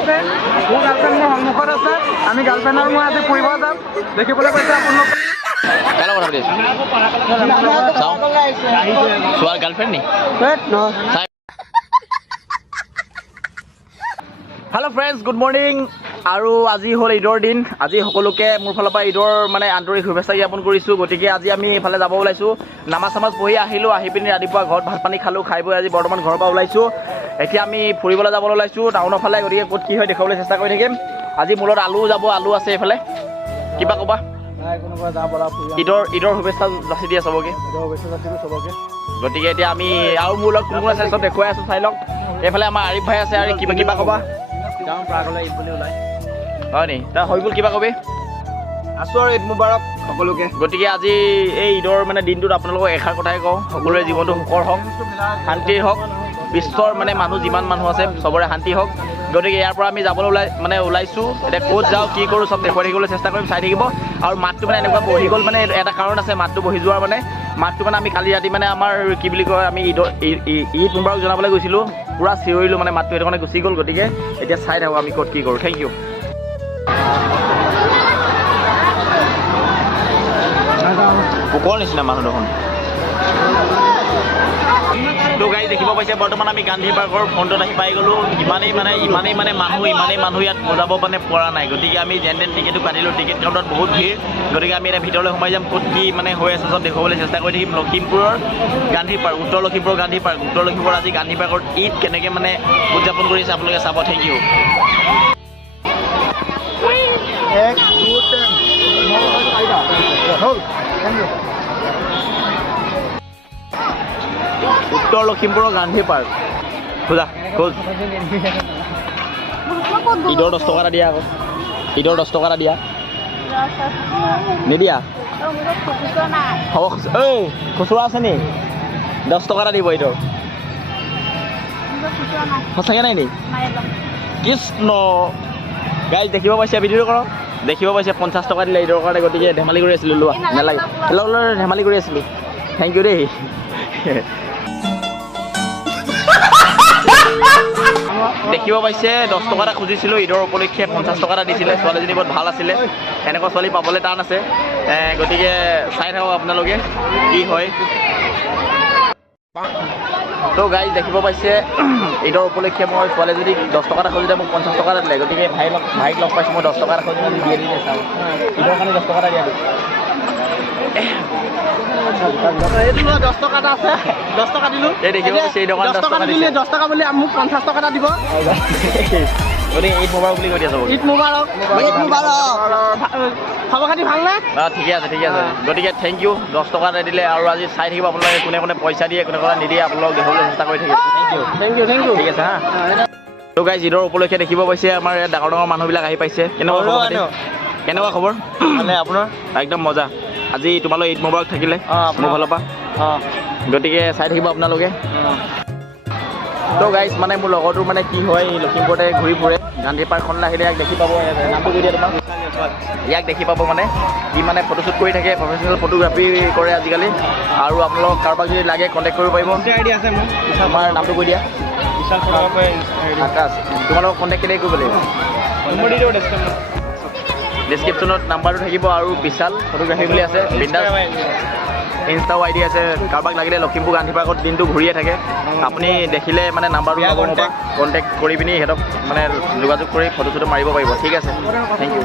আছে মোৰ গাৰ্লফ্ৰেণ্ড মোৰ সন্মুখত আছে আমি গাৰ্লফ্ৰেণ্ড আৰু মই আজি ফুৰিব যাম দেখিবলৈ পাইছে আপোনালোক Kalau orang British. Sao? Suara girlfriend nih? No. Hello friends, good morning. আৰু আজি হ'ল ঈদৰ দিন আজি সকলোকে মোৰ ফালৰ পৰা ঈদৰ মানে আন্তৰিক শুভেচ্ছা জ্ঞাপন কৰিছোঁ গতিকে আজি আমি এফালে যাব ওলাইছোঁ নামাজ চামাজ পঢ়ি আহিলোঁ আহি পিনি ৰাতিপুৱা ঘৰত ভাত পানী খালোঁ খাই বৈ আজি বৰ্তমান ঘৰৰ পৰা ওলাইছোঁ এতিয়া আমি ফুৰিবলৈ যাবলৈ ওলাইছোঁ টাউনৰ ফালে গতিকে ক'ত কি হয় দেখুৱাবলৈ চেষ্টা কৰি থাকিম আজি মূলত আলু যাব আলু আছে এইফালে কিবা ক'বা ঈদৰ শুভেচ্ছা যাচি দিয়ে চবকে গতিকে এতিয়া আমি আৰু মোৰ লগত কোন আছে চব দেখুৱাই আছোঁ চাই লওক এইফালে আমাৰ আৰিফ ভাই আছে আৰু কিবা কিবা ক'বা হয় নি তাৰ হৈ গ'ল কিবা কবি আছোঁ আৰু ঈদ মুবাৰক সকলোকে গতিকে আজি এই ঈদৰ মানে দিনটোত আপোনালোকক এষাৰ কথাই কওঁ সকলোৰে জীৱনটো সুখৰ হওক শান্তিৰ হওক বিশ্বৰ মানে মানুহ যিমান মানুহ আছে চবৰে শান্তি হওক গতিকে ইয়াৰ পৰা আমি যাবলৈ ওলাইছোঁ এতিয়া ক'ত যাওঁ কি কৰোঁ চব দেখুৱাই থাকিবলৈ চেষ্টা কৰিম চাই থাকিব আৰু মাতটো মানে এনেকুৱা বহি গ'ল মানে এটা কাৰণ আছে মাতটো বহি যোৱাৰ মাতটো মানে আমি কালি ৰাতি মানে আমাৰ কি বুলি কয় আমি ঈদ মুবাৰক জনাবলৈ গৈছিলোঁ পূৰা চিঞৰিলোঁ মানে মাতটো সেইটো কাৰণে গুচি গ'ল গতিকে এতিয়া চাই থাকোঁ আমি ক'ত কি কৰোঁ থেংক ইউ পোকৰ নিচিনা মানুহ দেখোন তো গাড়ী দেখিব পাইছে বৰ্তমান আমি গান্ধী পাৰ্কৰ ফ্ৰণ্টত আহি পাই গ'লোঁ ইমানেই মানে মানুহ ইয়াত বজাব মানে পৰা নাই গতিকে আমি যেন তেন টিকেটো কাটিলোঁ টিকেট কাউণ্টাৰত বহুত ভিৰ গতিকে আমি এতিয়া ভিতৰলৈ সোমাই যাম ক'ত কি মানে হৈ আছে চব দেখুৱাবলৈ চেষ্টা কৰি থাকিম লখিমপুৰৰ গান্ধী পাৰ্ক উত্তৰ লখিমপুৰৰ গান্ধী পাৰ্ক উত্তৰ লখিমপুৰৰ আজি গান্ধী পাৰ্কত ঈদ কেনেকৈ মানে উদযাপন কৰিছে আপোনালোকে চাব থেংক ইউ উত্তৰ লখিমপুৰৰ গান্ধী পাৰ্ক খোজা খোজ ঈদৰ 10 টকা এটা দিয়া আকৌ ঈদৰ 10 টকা এটা দিয়া নিদিয়া হ'ব এই খুচুৰা আছে নি 10 টকা এটা দিব ঈদৰ সঁচাকৈ নাই নি কৃষ্ণ গাইজ দেখিব পাইছে ভিডিঅ' কৰক দেখিব পাইছে 50 টকা দিলে ঈদৰ কাৰণে গতিকে ধেমালি কৰি আছিলোঁ লোৱা নালাগে ধেমালি কৰি আছিলোঁ থেংক ইউ দেই দেখিব পাইছে 10 টকা এটা খুজিছিলোঁ ঈদৰ উপলক্ষে 50 টকা এটা দিছিলে ছোৱালীজনী বহুত ভাল আছিলে এনেকুৱা ছোৱালী পাবলৈ টান আছে গতিকে চাই থাকক আপোনালোকে কি হয় তো গাইজ দেখিব পাইছে ঈদৰ উপলক্ষে মই ছোৱালীজনী 10 টকা এটা খুজিলে মোক 50 টকা এটা দিলে গতিকে ভাইক লগ পাইছোঁ মই 10 টকা এটা খুজিলে দিয়ে দিলে চাওঁ ঈদৰ কাৰণে 10 টকা এটা দিয়া এইটো 10 টকা এটা আছে 10 টকা দিলোঁ এই দেখিব পাইছে এই দোকান 10 টকা দিলে 10 টকা বুলি মোক 50 টকা এটা দিব গতিকে ঈদ মুবাৰক বুলি কৈ দিয়া চবকে ঈদ মুবাৰক খবৰ খাতি ভালনে ঠিকে আছে গতিকে থেংক ইউ 10 টকা এটা দিলে আৰু আজি চাই থাকিব আপোনালোকে কোনে পইচা দিয়ে কোনে নিদিয়ে আপোনালোকক দেখাবলৈ চেষ্টা কৰি থাকিব থেংক ইউ ঠিক আছে হা তো গাইজ ঈদৰ উপলক্ষে দেখিব পাইছে আমাৰ ইয়াত ডাঙৰ মানুহবিলাক আহি পাইছে কেনেকুৱা খবৰ মানে আপোনাৰ একদম মজা আজি তোমালোক ঈদ মুবাৰক থাকিলে মোৰ ফালৰ পৰা গতিকে চাই থাকিব আপোনালোকে তো গাইজ মানে মোৰ লগৰটোৰ মানে কি হয় লখিমপুৰতে ঘূৰি ফুৰে গান্ধী পাৰ্কখনলৈ আহিলে ইয়াক দেখি পাব নামটো কৈ দিয়া তোমাক ইয়াক দেখি পাব মানে সি মানে ফটোশ্বুট কৰি থাকে প্ৰফেচনেল ফটোগ্ৰাফী কৰে আজিকালি আৰু আপোনালোক কাৰোবাক যদি লাগে কণ্টেক্ট কৰিব পাৰিব আছে মোৰ তোমাৰ নামটো কৈ দিয়া আকাশ তোমালোকক কণ্টেক্ট কেনেকৈ কৰিব লাগিব ডিছক্ৰিপশ্যনত নাম্বাৰটো থাকিব আৰু বিশাল ফটোগ্ৰাফী বুলি আছে বিন্দাছ ইনষ্টাও আইডি আছে কাৰোবাক লাগিলে লখিমপুৰ গান্ধী পাৰ্কত দিনটো ঘূৰিয়ে থাকে আপুনি দেখিলে মানে নাম্বাৰটো ল'ব কণ্টেক্ট কৰি পিনি সিহঁতক মানে যোগাযোগ কৰি ফটো চটো মাৰিব পাৰিব ঠিক আছে thank you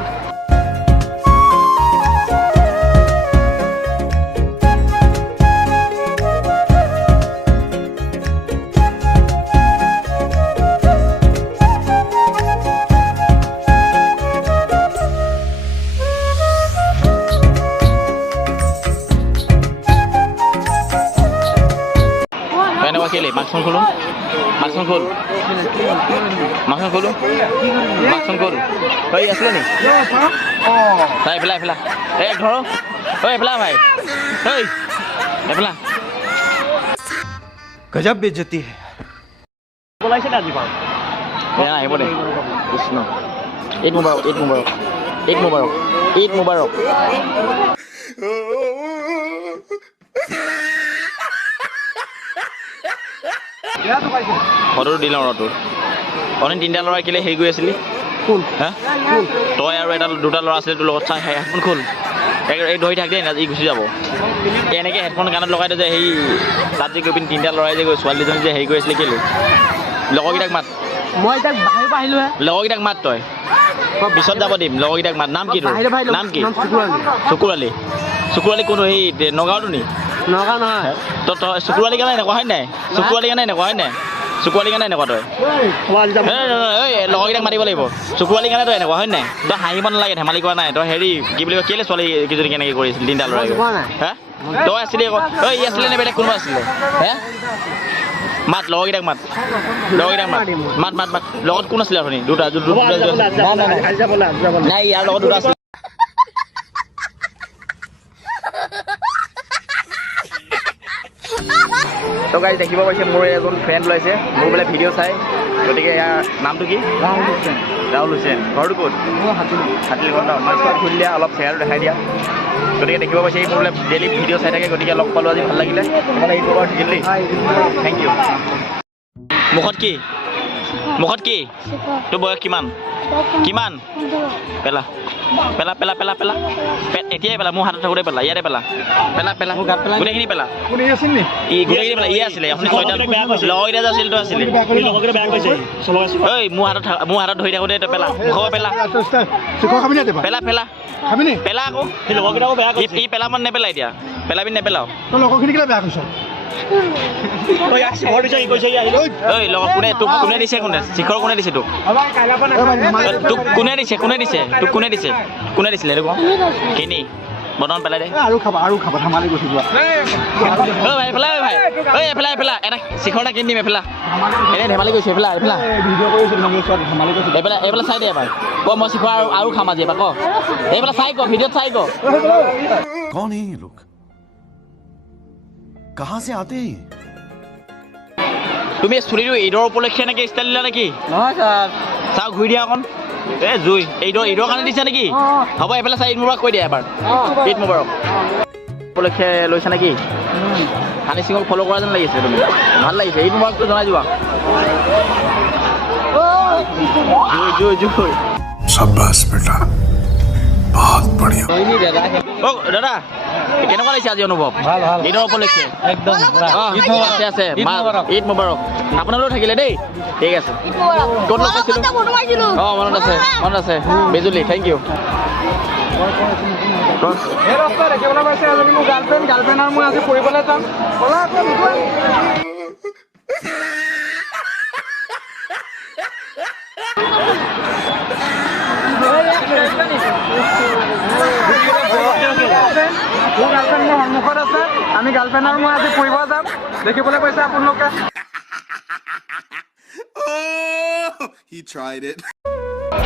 Kili, maksud khulu, hei asli nih, saya pelan, dhoro, hei pelan bhai, hei pelan, गजब बेइज्जती है बोलाइছে না আজি পাও না আহিব দে কৃষ্ণ ঈদ মুবাৰক ঈদ মুবাৰক ঈদ মুবাৰক ঈদ মুবাৰক ফটো দিলাম তোৰ অনি তিনিটা ল'ৰাই কেলে হেৰি কৰি আছিলি কোন হা তই আৰু দুটা ল'ৰা আছিলে তোৰ লগত চাই হেডফোন খোল এই ধৰি থাক দেই আজি গুচি যাব এনেকৈ হেডফোন কাণত লগাই দিয়ে যে সেই তাত যে গৈ পিনি তিনিটা ল'ৰাই যে গৈ ছোৱালীজনী যে হেৰি কৰি আছিলে কেলে লগৰকেইটাক মাত মই এতিয়া বাহিৰৰ পৰা আহিলোঁ লগৰকেইটাক মাত তই পিছত যাব দিম লগৰকেইটাক মাত নাম কি তোৰ নাম কি চকুৰালী কোন সেই নগাঁৱতো নি নগাঁও নহয় তই চকুৰালী কাৰণে এনেকুৱা হয় নাই চকুৰালী কাৰণে এনেকুৱা হয় নাই চকুৰালী কাৰণে এনেকুৱা তই লগৰকেইটাক মাতিব লাগিব চকুৰালী কাৰণে তই এনেকুৱা হয় নাই তই হাঁহিব নালাগে ধেমালি কৰা নাই তই হেৰি কি বুলি কয় কেলৈ ছোৱালী কেইজনী কেনেকৈ কৰিছিল তিনিটা ল'ৰাই হা তই আছিলি আকৌ ঐ ই আছিলে নে বেলেগ কোনোবা আছিলে হে মাত লগৰকেইটাক মাত লগৰকেইটাক মাত মাত মাত মাত লগত কোন আছিলে আপুনি দুটা নাই ইয়াৰ লগত দুটা আছিলে তো গাইজ দেখিব পাইছে মোৰ এজন ফ্ৰেণ্ড ওলাইছে মোৰ বোলে ভিডিঅ' চাই গতিকে ইয়াৰ নামটো কি ৰাহুল হুছেইন ঘৰটো ক'ত হাতিলিখন মই চোৱাত ঘূৰি দিয়া অলপ চেহেৰাটো দেখাই দিয়া গতিকে দেখিব পাইছে মোৰ বোলে ডেইলি ভিডিঅ' চাই থাকে গতিকে লগ পালোঁ আজি ভাল লাগিলে তোমালে এই খবৰ থাকিল দেই থেংক ইউ মুখত কি মুখত কি তোৰ বয়স কিমান কিমান পেলা পেলা পেলা পেলা পেলা এতিয়াই পেলা মোৰ হাতত থাকোঁতে পেলা ইয়াতে পেলা পেলা পেলা গোটেইখিনি পেলা ই গোটেইখিনি পেলা ইয়ে আছিলে আপুনি ছয়টা লগৰকেইটা যে আছিল তই আছিলে ঐ মোৰ হাতত ধৰি থাকোঁতে তই পেলা মুখৰ পেলা পেলা পেলা পেলা আকৌ ই পেলা মানে নেপেলা এতিয়া পেলাবি নেপেলাও কোনে দিছে কোনে শিখৰ কোনে দিছে তোক তোক কোনে দিছে কোনে দিছে তোক কোনে দিছে কোনে দিছিলে এইটো কিনি বৰ্তমান পেলাই দে আৰু খাবা ধেমালি গৈছে ভাই এফালে ভাই ঐ এফালে এফালে এটা শিখৰ এটা কিনি দিম এফালে এনেই ধেমালি গৈছে এফালে এফালে এইফালে চাই দে এবাৰ ক মই শিখৰ আৰু খাম আজি এবাৰ ক এইফালে চাই ক ভিডিঅ'ত চাই ক कौन है ये लोग कहाँ से आते हैं তুমি চুলিটো ঈদৰ উপলক্ষে এনেকৈ ষ্টাইল দিলা নেকি নহয় ছাৰ চাওঁ ঘূৰি দিয়া অকণ জুই ঈদৰ কাৰণে দিছা নেকি হ'ব এইফালে চাই ঈদ মুবাৰক কৈ দিয়া এবাৰ ঈদ মুবাৰক উপলক্ষে লৈছা নেকি হানি সিঙক ফ'ল' কৰা যেন লাগিছে তুমি ভাল লাগিছে ঈদ মুবাৰকটো জনাই যোৱা জুই জুই জুই शाबाश बेटा बहुत बढ़िया অ' দাদা কেনেকুৱা লাগিছে আজি অনুভৱ ঈদৰ উপলক্ষে একদম আছে আছে ঈদ মুবাৰক আপোনালোকেও থাকিলে দেই ঠিক আছে ক'ত লগ পাইছিলোঁ অঁ মনত আছে বেজুলি থেংক ইউ এই ৰাস্তা দেখিবলৈ পাইছে এজনী মোৰ গাৰ্লফ্ৰেণ্ড আৰু মই আজি ফুৰিবলৈ যাম মোৰ গাৰ্লফ্ৰেণ্ড মোৰ সন্মুখত আছে আমি গাৰ্লফ্ৰেণ্ড আৰু মই আজি ফুৰিব যাম দেখিবলৈ পাইছে আপোনালোকে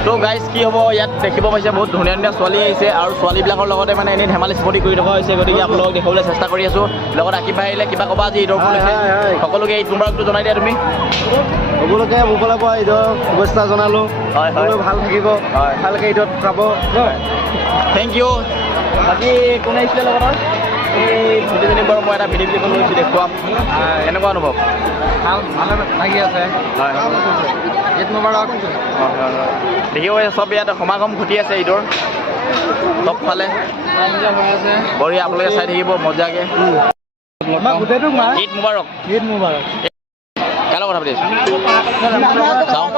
তো গাইজ কি হ'ব ইয়াত দেখিব পাইছে বহুত ধুনীয়া ধুনীয়া ছোৱালী আহিছে আৰু ছোৱালীবিলাকৰ লগতে মানে এনেই ধেমালি স্পৰ্টি কৰি থকা হৈছে গতিকে আপোনালোকক দেখাবলৈ চেষ্টা কৰি আছোঁ লগত আকিব ভাই আহিলে কিবা ক'বা আজি ঈদৰ উপলক্ষে সকলোকে ঈদ মুবাৰকটো জনাই দিয়া তুমি সকলোকে মোৰ ফালৰ পৰা ঈদৰ শুভেচ্ছা জনালোঁ হয় ভাল থাকিব ভালকৈ ঈদত খাব থেংক ইউ বাকী কোনে আহিছিলে লগত এই ভিডিঅ'জনী বাৰু মই এটা ভিডিঅ' ক্লিপত লৈছোঁ দেখুৱাম কেনেকুৱা অনুভৱ ভালে লাগি আছে হয় ঈদ মুবাৰক দেখিব পাইছে চব ইয়াত সমাগম ঘটি আছে ঈদৰ চবফালে বঢ়িয়া আপোনালোকে চাই থাকিব মজাকৈ ঈদ মুবাৰক কাৰ লগত কথা পাতি আছোঁ চাওঁ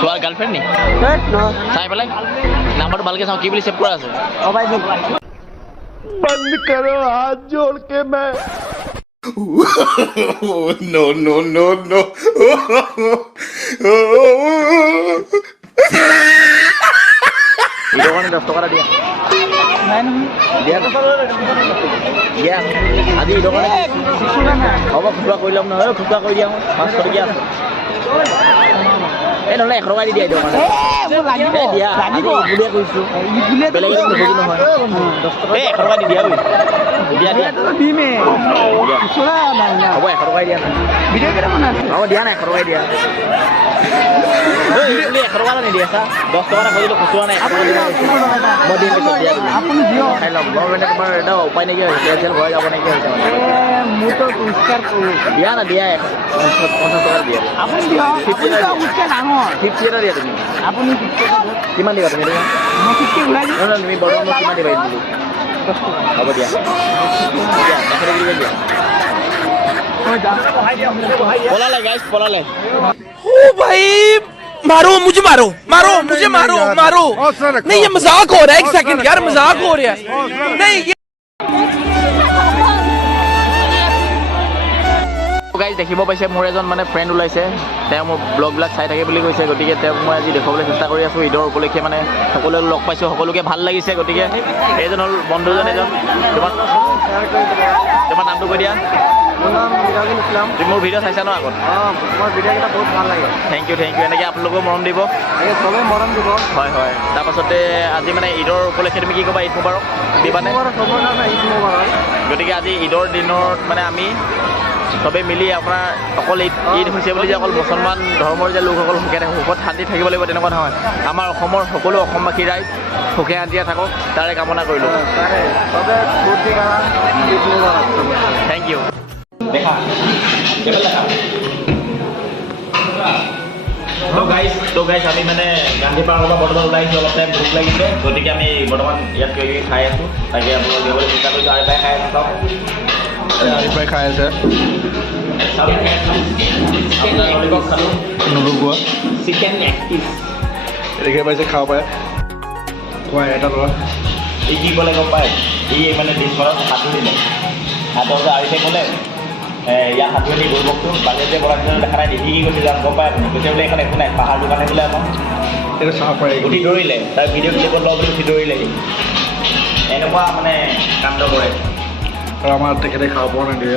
চোৱাৰ গাৰ্লফ্ৰেণ্ড নি চাই পেলাই নাম্বাৰটো ভালকৈ চাওঁ কি বুলি ছেভ কৰা আছে बंद करो हाथ जोड़ के मैं नो नो नो नो ঈদৰ কাৰণে 10 টকা এটা দিয়া দিয়া আজি ঈদৰ কাৰণে হ'ব খুচুৰা কৰি ল'ম নহয় খুচুৰা কৰি দিয়া 500 টকীয়া আছে এই নহ'লে 1 টকা দি দিয়া ঈদৰ কাৰণে দিয়া বুলিয়ে কৈছোঁ বেলেগ নুখুজি নহয় এই 1 টকা দি দিয়া দিয়া দিয়া দিমেই দিয়া। চোৰা নাই না হ'ব 100 টকাই দিয়া ভিডিঅ' কেইটামান আছে হ'ব দিয়া নাই 100 টকাই দিয়া এই তুমি 100 টকা নিদিয়া চা 10 টকা এটা কৰিলোঁ খুচুৰা নাই 100 টকা দিব মই দিম পিছত দিয়া তুমি আপুনি দিয়ক খাই ল'ম মই মানে তোমাৰ এটা উপায় নাইকিয়া হৈছে তেল চেল ভৰাই যাব নাইকিয়া হৈছে মানে মোৰতো পৰিষ্কাৰ কৰোঁ দিয়া না দিয়া 50 টকা দিয়া আপুনি দিয়ক আপুনি উঠছে ডাঙৰ 50 এটা দিয়া তুমি আপুনি 50 টকা দিয়ক কিমান দিবা তুমি দিয়া মই 50 ওলাই দিম নহয় তুমি বৰ্তমান মোক কিমান দিবা দিলোঁ 10 টকা হ'ব দিয়া দিয়া 100 টকা দিয়া মই যাম পলালে গাইছ পলালে ओ भाई मारो मुझे मारो मारो मुझे मारो मारो नहीं ये मजाक हो रहा है एक सेकंड यार मजाक हो रहा है नहीं ये গাইজ দেখিব পাইছে মোৰ এজন মানে ফ্ৰেণ্ড ওলাইছে তেওঁ মোৰ ব্লগবিলাক চাই থাকে বুলি কৈছে গতিকে তেওঁক মই আজি দেখুৱাবলৈ চেষ্টা কৰি আছোঁ ঈদৰ উপলক্ষে মানে সকলোকে লগ পাইছোঁ সকলোকে ভাল লাগিছে গতিকে এইজন হ'ল বন্ধুজন এজন তোমাৰ নামটো কৈ দিয়া মোৰ নাম মিৰাজুল ইছলাম তুমি মোৰ ভিডিঅ' চাইছা ন আগত তোমাৰ ভিডিঅ'কেইটা বহুত ভাল লাগে থেংক ইউ এনেকৈ আপোনালোকেও মৰম দিব এই চবেই মৰম দিব হয় হয় তাৰপাছতে আজি মানে ঈদৰ উপলক্ষে তুমি কি ক'বা ঈদ মুবাৰক দিবানে চবৰ কাৰণে ঈদ মুবাৰক গতিকে আজি ঈদৰ দিনত মানে আমি চবেই মিলি আপোনাৰ অকল ঈদ হৈছে বুলি যে অকল মুছলমান ধৰ্মৰ যে লোকসকল সুখত শান্তি থাকিব লাগিব তেনেকুৱা নহয় আমাৰ অসমৰ সকলো অসমবাসী ৰাইজ সুখে শান্তিৰে থাকক তাৰে কামনা কৰিলোঁ চবে ফূৰ্তি কৰা ঈদ মুবাৰক চবে থেংক ইউ দেখা তো গাইজ আমি মানে গান্ধী পাৰ্কৰ পৰা বৰ্তমান ওলাই আহিছোঁ অলপ টাইম ভোক লাগিছে গতিকে আমি বৰ্তমান ইয়াত কিবা কিবি খাই আছোঁ তাকে আপোনালোকে দিবলৈ চেষ্টা কৰিছোঁ আৰু প্ৰায় খাই আছোঁ প্ৰায় খাই আছে ললিপপ খালোঁ নুলুকোৱা চিকেন লেগ পিচ এনেকৈ পাইছে খাব পাৰে খোৱা এটা ল'ৰা ই কি ক'লে গম পায় ই মানে ডিছখনত সাঁতুৰিলে হাতৰ আৰিফে ক'লে ইয়াত সাঁতুৰি গৈ বস্তু বাজেট যে বনাইছে দেখা নাই নিশিকি গৈছে যাম গম পায় আপুনি কৈছে বোলে এখন একো নাই পাহাৰ দোকানে বোলে এখন এইটো চাব পাৰে উঠি দৌৰিলে তাৰ ভিডিঅ' ক্লিপত লওঁ বুলি উঠি দৌৰিলেহি এনেকুৱা মানে কাণ্ড কৰে আৰু আমাৰ তেখেতে খাব পৰা নাই দিয়ে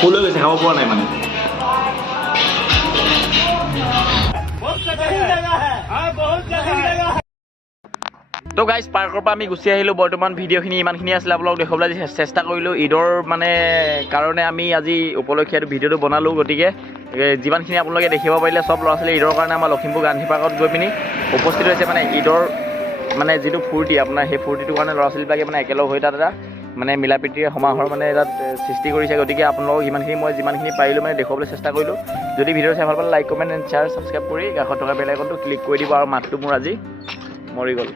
ফুলৈ গৈছে খাব পৰা নাই মানে তো গাইজ পাৰ্কৰ পৰা আমি গুচি আহিলোঁ বৰ্তমান ভিডিঅ'খিনি ইমানখিনি আছিলে আপোনালোকক দেখুৱাবলৈ চেষ্টা কৰিলোঁ ঈদৰ মানে কাৰণে আমি আজি উপলক্ষে এইটো ভিডিঅ'টো বনালোঁ গতিকে যিমানখিনি আপোনালোকে দেখিব পাৰিলে চব ল'ৰা ছোৱালী ঈদৰ কাৰণে আমাৰ লখিমপুৰ গান্ধী পাৰ্কত গৈ পিনি উপস্থিত হৈছে মানে ঈদৰ মানে যিটো ফূৰ্তি আপোনাৰ সেই ফূৰ্তিটোৰ কাৰণে ল'ৰা ছোৱালীবিলাকে মানে একেলগ হৈ তাত এটা মানে মিলা প্ৰীতিৰে সমাহৰ মানে তাত সৃষ্টি কৰিছে গতিকে আপোনালোকক ইমানখিনি মই যিমানখিনি পাৰিলোঁ মানে দেখুৱাবলৈ চেষ্টা কৰিলোঁ যদি ভিডিঅ' চাই ভাল পালে like comment and share subscribe কৰি কাষত থকা বেল আইকনটো ক্লিক কৰি দিব আৰু মাতটো মোৰ আজি মৰি গ'ল